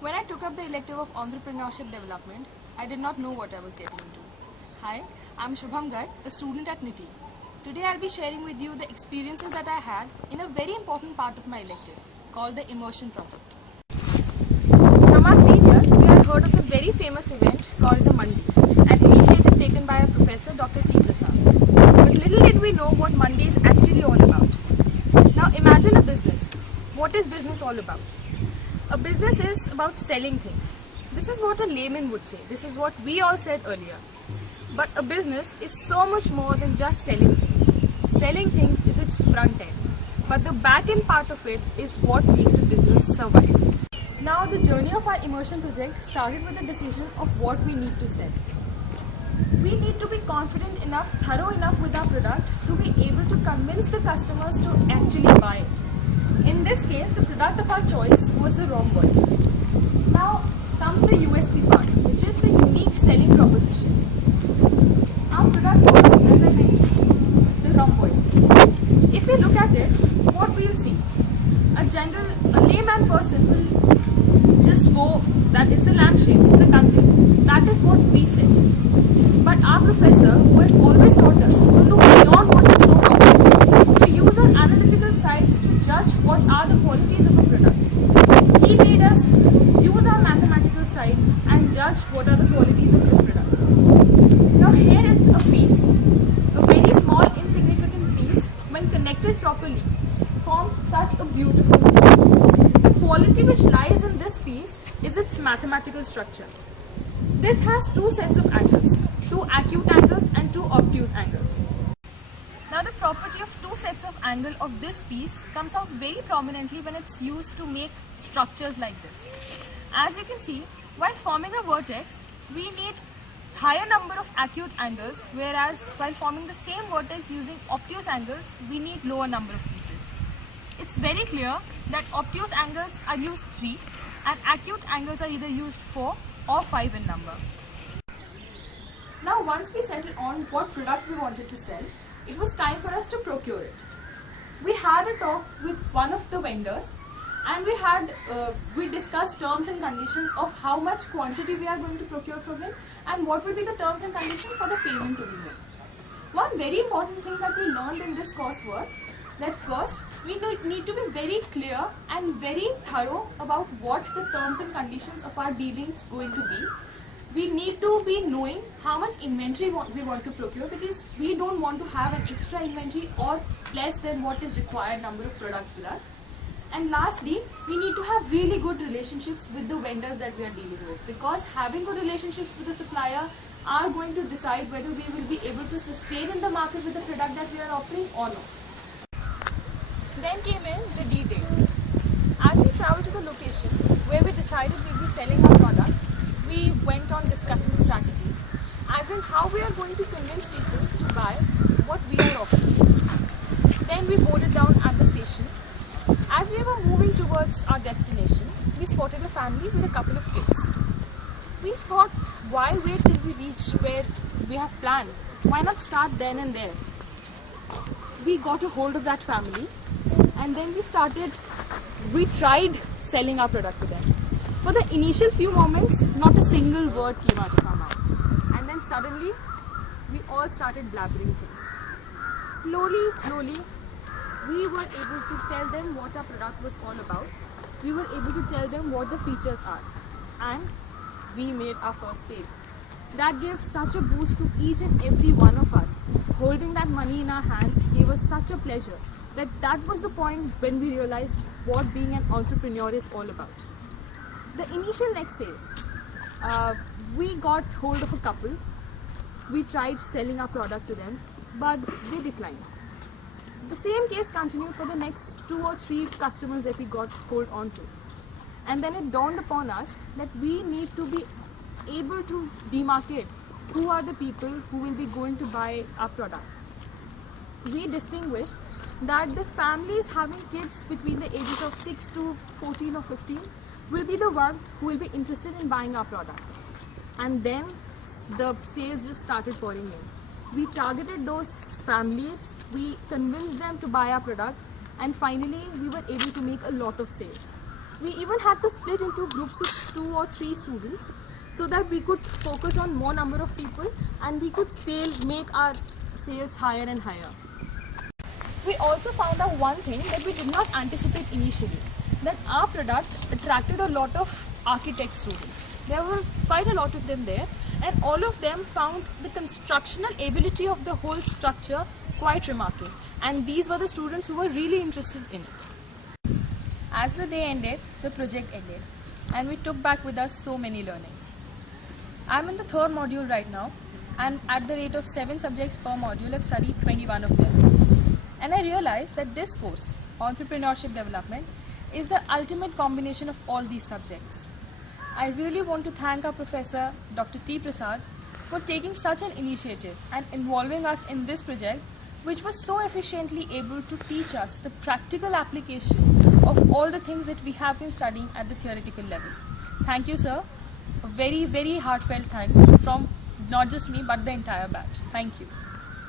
When I took up the elective of entrepreneurship development, I did not know what I was getting into. Hi, I'm Shubham Garg, a student at NITI. Today I'll be sharing with you the experiences that I had in a very important part of my elective called the Immersion Project. From our seniors, we had heard of the very famous event called the Mandi, an initiative taken by our professor Dr. T. Prasad. But little did we know what Mandi is actually all about. Now imagine a business. What is business all about? A business is about selling things. This is what a layman would say. This is what we all said earlier. But a business is so much more than just selling things. Selling things is its front end. But the back end part of it is what makes a business survive. Now the journey of our immersion project started with the decision of what we need to sell. We need to be confident enough, thorough enough with our product to be able to convince the customers to actually buy it. In this case, the product of our choice was the rhomboid. Now comes the USP part, which is the unique selling proposition. Our product was, as I mentioned, the rhomboid. If we look at it, what we'll see? A layman person will just go that it's a lampshade, it's a country. That is what we say. But our professor, who has always taught us to look beyond what is so obvious, to use our analytical sides to judge what are the qualities of a product. He made us use our mathematical side and judge what are the qualities of this product. Now here is a piece, a very small insignificant piece, when connected properly, forms such a beautiful piece. The quality which lies in this piece is its mathematical structure. This has two sets of angles, two acute angles and two obtuse angles. Now the property of two sets of angle of this piece comes out very prominently when it's used to make structures like this. As you can see, while forming a vertex, we need higher number of acute angles, whereas while forming the same vertex using obtuse angles, we need lower number of pieces. It's very clear that obtuse angles are used 3 and acute angles are either used 4 or 5 in number. Now once we settled on what product we wanted to sell, it was time for us to procure it. We had a talk with one of the vendors and we discussed terms and conditions of how much quantity we are going to procure from him and what will be the terms and conditions for the payment to be made. One very important thing that we learned in this course was that first we need to be very clear and very thorough about what the terms and conditions of our dealing is going to be. We need to be knowing how much inventory we want to procure, because we don't want to have an extra inventory or less than what is required number of products with us. And lastly, we need to have really good relationships with the vendors that we are dealing with, because having good relationships with the supplier are going to decide whether we will be able to sustain in the market with the product that we are offering or not. Then came in the details. As we traveled to the location where we decided we'll be selling our product, we went on discussing strategies, as in how we are going to convince people to buy what we are offering. Then we boarded down at the station. As we were moving towards our destination, we spotted a family with a couple of kids. We thought, why wait till we reach where we have planned? Why not start then and there? We got a hold of that family and then we tried selling our product to them. For the initial few moments, not a single word came out of our mouth. And then suddenly, we all started blabbering things. Slowly, we were able to tell them what our product was all about. We were able to tell them what the features are. And we made our first sale. That gave such a boost to each and every one of us. Holding that money in our hands gave us such a pleasure that was the point when we realized what being an entrepreneur is all about. The initial next phase, we got hold of a couple. We tried selling our product to them, but they declined. The same case continued for the next 2 or 3 customers that we got hold on to. And then it dawned upon us that we need to be able to demarcate who are the people who will be going to buy our product. We distinguished that the families having kids between the ages of 6 to 14 or 15 will be the ones who will be interested in buying our product. And then the sales just started pouring in. We targeted those families, we convinced them to buy our product, and finally we were able to make a lot of sales. We even had to split into groups of 2 or 3 students so that we could focus on more number of people and we could make our sales higher and higher. We also found out one thing that we did not anticipate initially, that our product attracted a lot of architect students. There were quite a lot of them there, and all of them found the constructional ability of the whole structure quite remarkable, and these were the students who were really interested in it. As the day ended, the project ended, and we took back with us so many learnings. I am in the 3rd module right now, and at the rate of 7 subjects per module, I've studied 21 of them. And I realized that this course, Entrepreneurship Development, is the ultimate combination of all these subjects. I really want to thank our professor, Dr. T. Prasad, for taking such an initiative and involving us in this project, which was so efficiently able to teach us the practical application of all the things that we have been studying at the theoretical level. Thank you, sir. A very, very heartfelt thanks from not just me but the entire batch. Thank you.